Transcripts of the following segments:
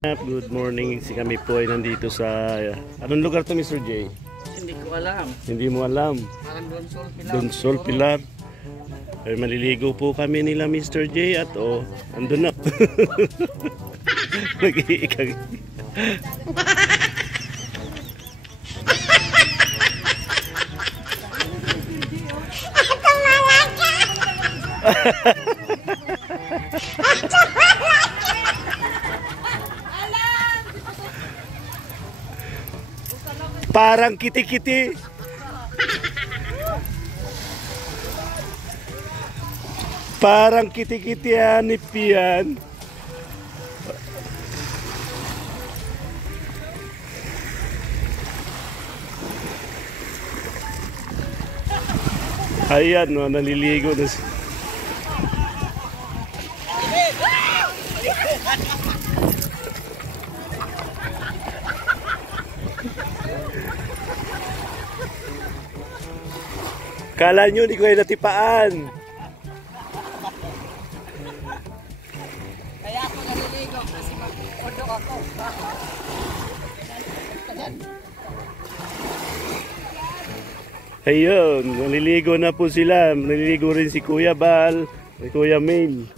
Good morning, si kami po ay nandito sa anong lugar to, Mr. J? Hindi ko alam. Hindi mo alam. Parang Donsol, Pilar. Donsol, Pilar. Ay, maliligo po kami nila Mr. J at andun na. Nag-iikag. Parang kiti-kiti. Parang kiti-kiti hanip yan. Ayan, no, naliligo na siya. Kala nyo, hindi ko kayo natipaan. Kaya ako naliligo kasi mag-order ako. Ayun, naliligo na po sila. Naliligo rin si Kuya Bal, si Kuya Mail.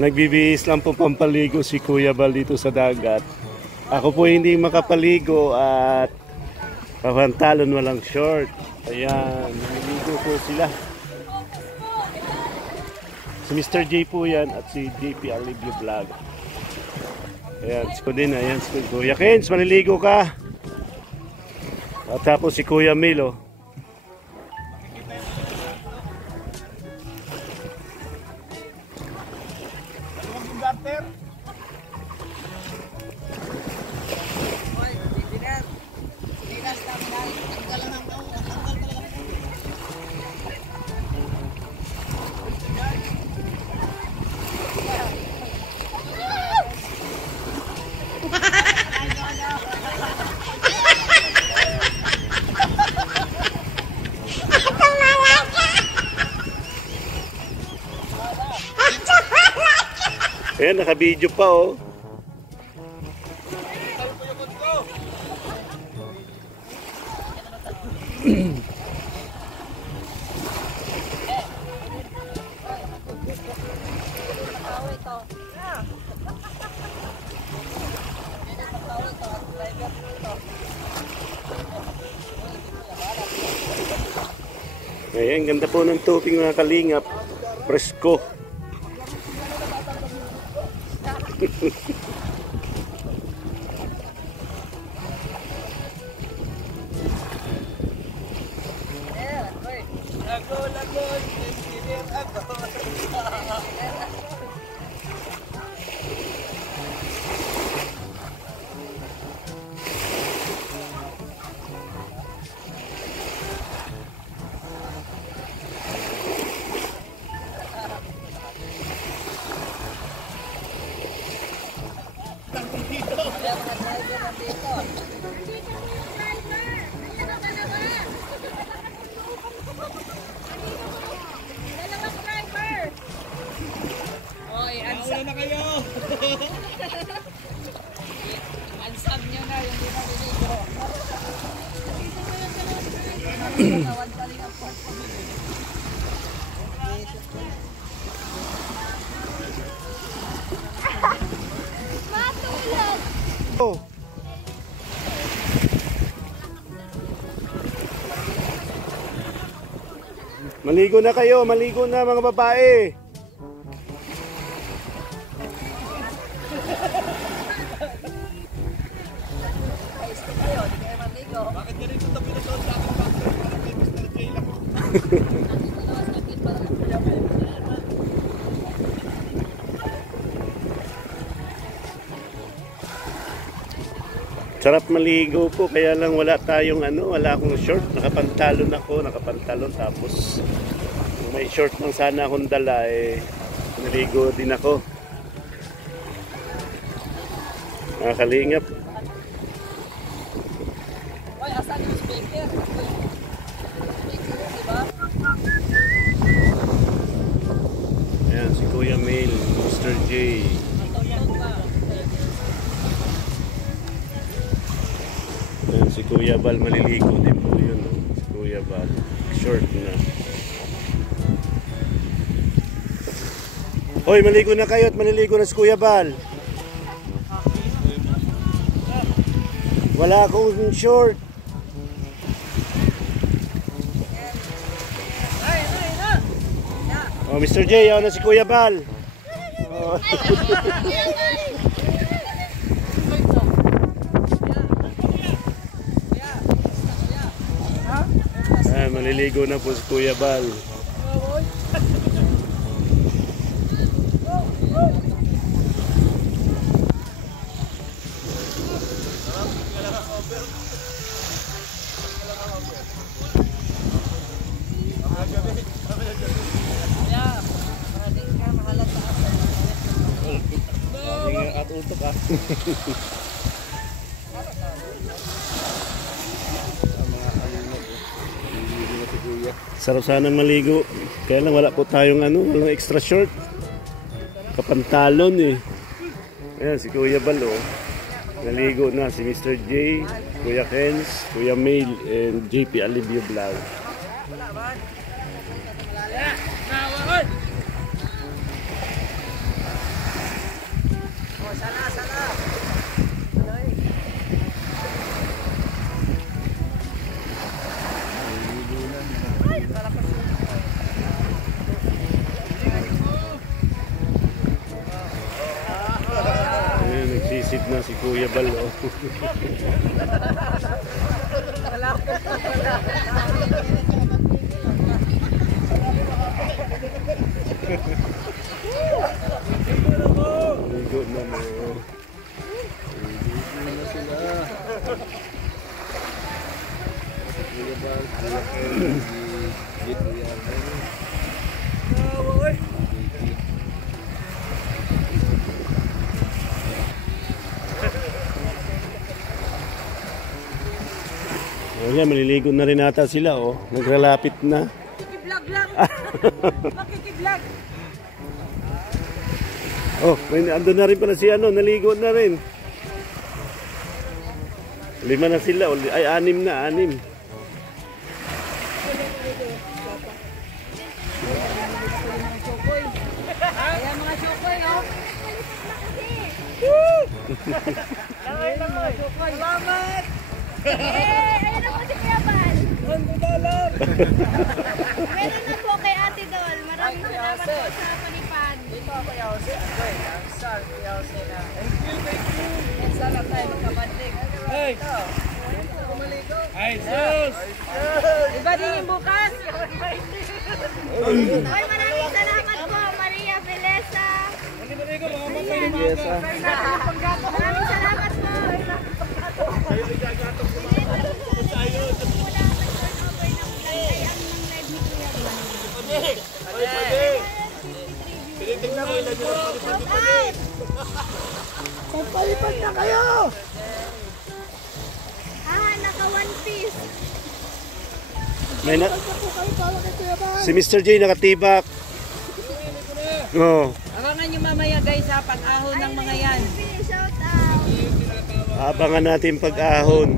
Nagbibihis lang po pampaligo si Kuya Bal dito sa dagat. Ako po hindi makapaligo at papantalon walang short. Ayan, naliligo po sila. Si Mr. J po yan at si JP Alivio Vlog. Ayan, si Kodin, ayan si Kuya Kens, maliligo ka. At tapos si Kuya Milo. Ayan, naka-video pa oh. Ayan, ganda po ng tubig mga kalingap. Presko. Na kayo. Ansab nyo na yung dinaliligo. Matulad! Oh. Maligo na kayo, maligo na mga babae. Bakit ganito ito pinasuot sa akin pa? Parang kay Mr. J lang. Sarap maligo po, kaya lang wala tayong wala akong short. Nakapantalon ako, tapos kung may short lang sana akong dala naligo din ako. Nakakalingap. Hoy, asan yung speaker? Speaker, diba? Ayan, si Kuya Mail, Mr. J. Kuya Bal maliligo din po yun. Oh. Si Kuya Bal. Short na. Hoy, maligo na kayo at maliligo na si Kuya Bal. Wala akong short. Oh, Mr. J, ako na si Kuya Bal. Oh. Maliligo na po si Kuya Bal. At utok ah. Sarap sana maligo. Kaya lang wala po tayong walang extra short. Kapantalon eh. Ayan si Kuya Bal oh. Naligo na si Mr. J, Kuya Kens, Kuya Mail, and JP Alivio Vlog. Nagsisid na si Kuya Bal oh. Ligo na mo. Ligo na sila. Kuya Bal, Kuya Ken, Kuya Bal. Oh, yan, maliligo na rin ata sila, oh. Nagralapit na. Makikiblog lang. Makikiblog. Oh, andun na rin pala si naligo na rin. 5 na sila, ay 6 na, 6. Ayan mga chokoy, oh. Salamat! Ayun na po si Kuya Bal. Meron na po kay Ate Dol. Maraming salamat po sa panipad. Dito ako, Yose. Ang star, Yose na. Thank you. Sana tayo magkabanding. Hey! Ay, sus! Iba din yung bukas? Hoy, maraming salamat po, Maria Beleza. Maraming salamat po. Tinitingnan ko ilan yung palipad. Palipad na kayo! Naka one piece. May si Mr. J nakatibak. Oh. Abangan nyo mamaya guys ha, pag-ahon ng mga yan. Shout out. Abangan natin pag-ahon.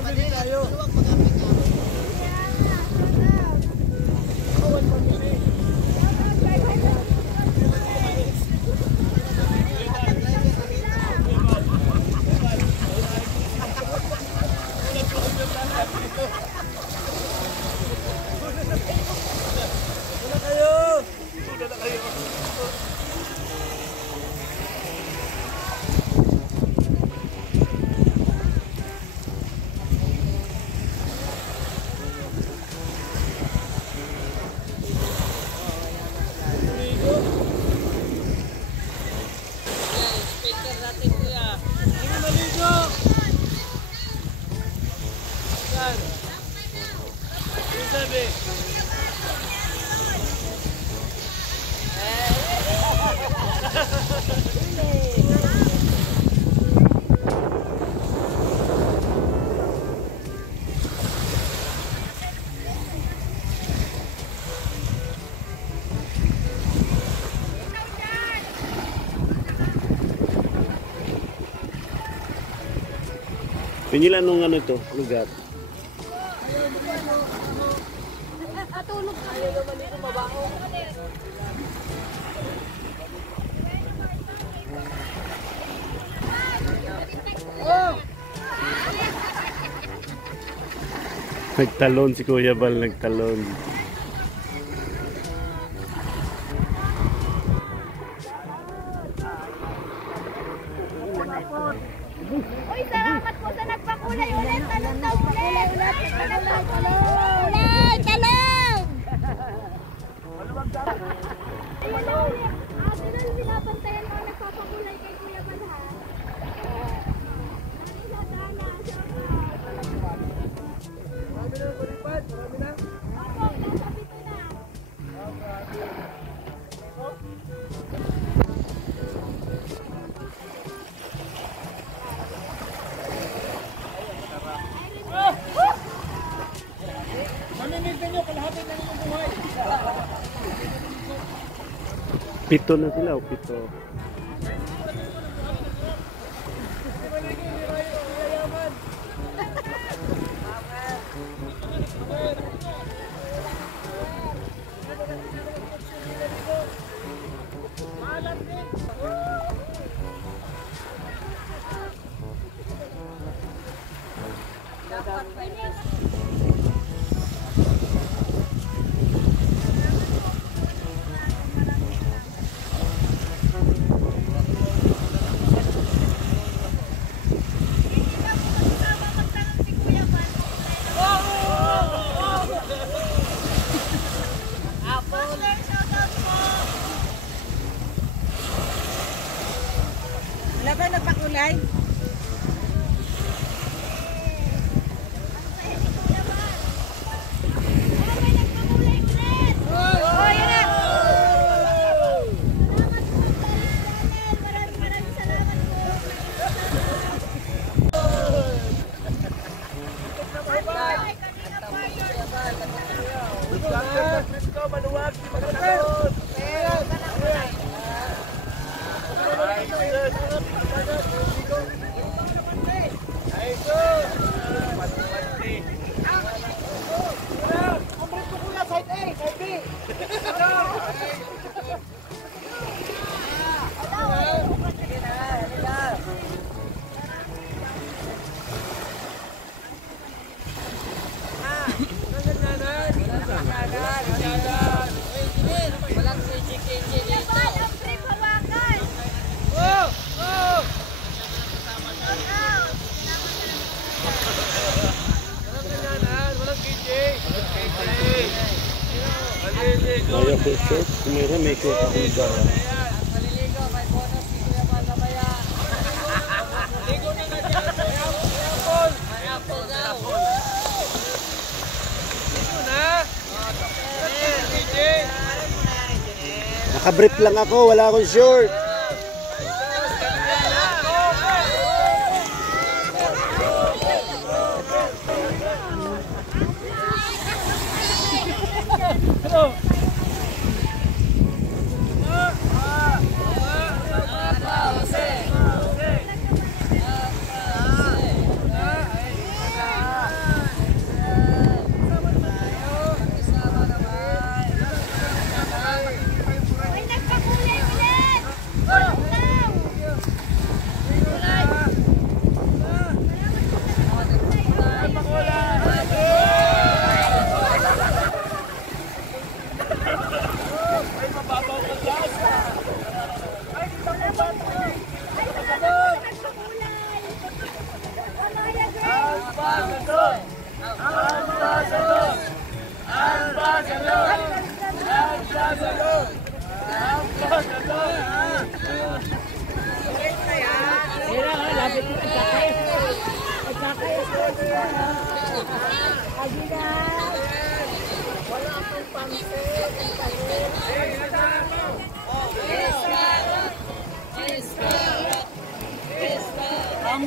Marfil, ayoko. Pinilan nung ano ito, lugar. Atulog ka. Nagtalon si Kuya Bal, nagtalon. Uy, salamat po sa nagpakulay ulit. Talong daw ulit. Kulay, talong! Ayun na ulit. Ganun, binabantayan mo nagpapakulay kay Kuya Balhan. Isa sana. Marami na, kulipad. Marami na. Opo, nasa pito na. Mamimig na nyo, kalahati na nyo buhay. Pito na sila, o pito. Wala ba nagpakulay? Maluwag, magkakaroon. Kaya po short, meron may coat ang lugar. Maliligo, may bonus si Kuya Bal mamaya. Ligo na nga dyan. May apple. May apple daw. Ligo na. DJ. Nakabrief lang ako, wala akong short. Uy, nagpakulay ulit. Talaw. Ang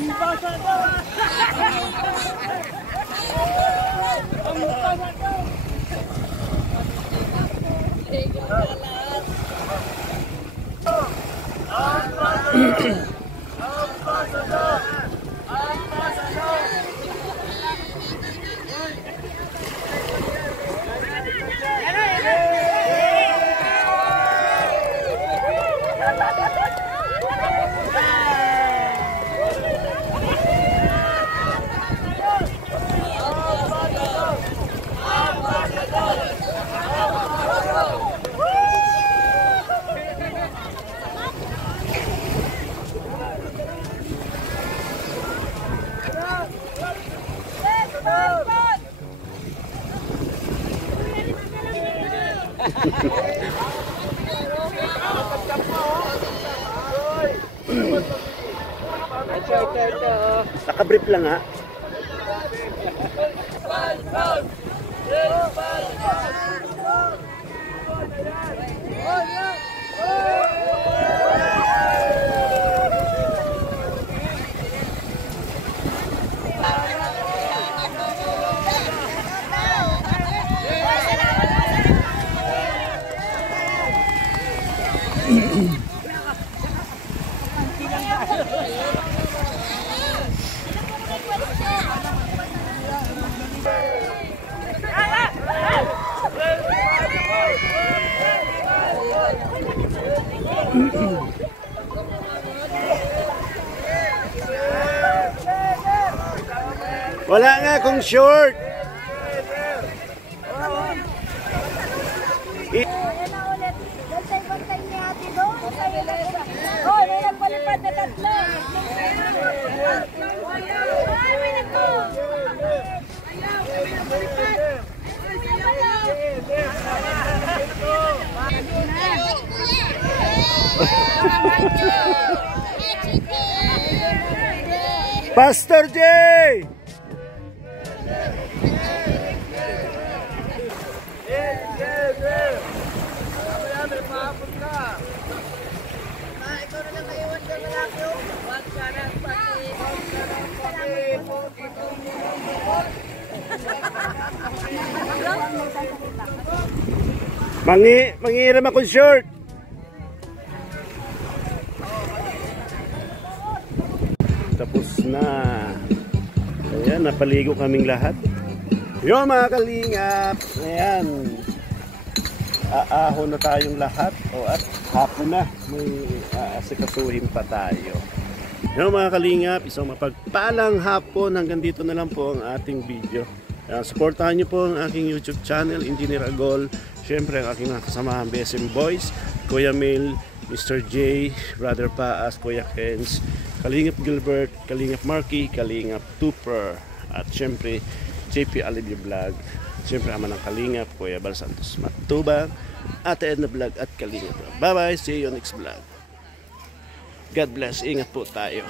Nakabrief lang ha. Wala nga akong short. Yan na ulit. Bantay-bantay ni ate doon. Oh, may nagpalipad na tatlo. Ay, may nagpo. Ayaw, may nagpalipad. Pastor J! Mangiram ako short. Tapos na. Ayan, napaligo kaming lahat. Yo mga kalingap. Ayan. Aahon na tayong lahat. O at hapon na. May aasikasuhin pa tayo. Yo mga kalingap. Isang mapagpalang hapon. Hanggang dito na lang po ang ating video. Supportahan nyo po ang aking YouTube channel, Engineer Agol. Siyempre ang aking mga kasamahan, BSM Boys, Kuya Mel, Mr. J, Brother Paas, Kuya Kens, Kalingap Gilbert, Kalingap Marky, Kalingap Tupper, at siyempre JP Alibio Vlog. Siyempre ama ng Kalingap, Kuya Bal Santos Matubang, Ate Edna Vlog at Kalingap Vlog. Bye bye, see you next vlog. God bless, ingat po tayo.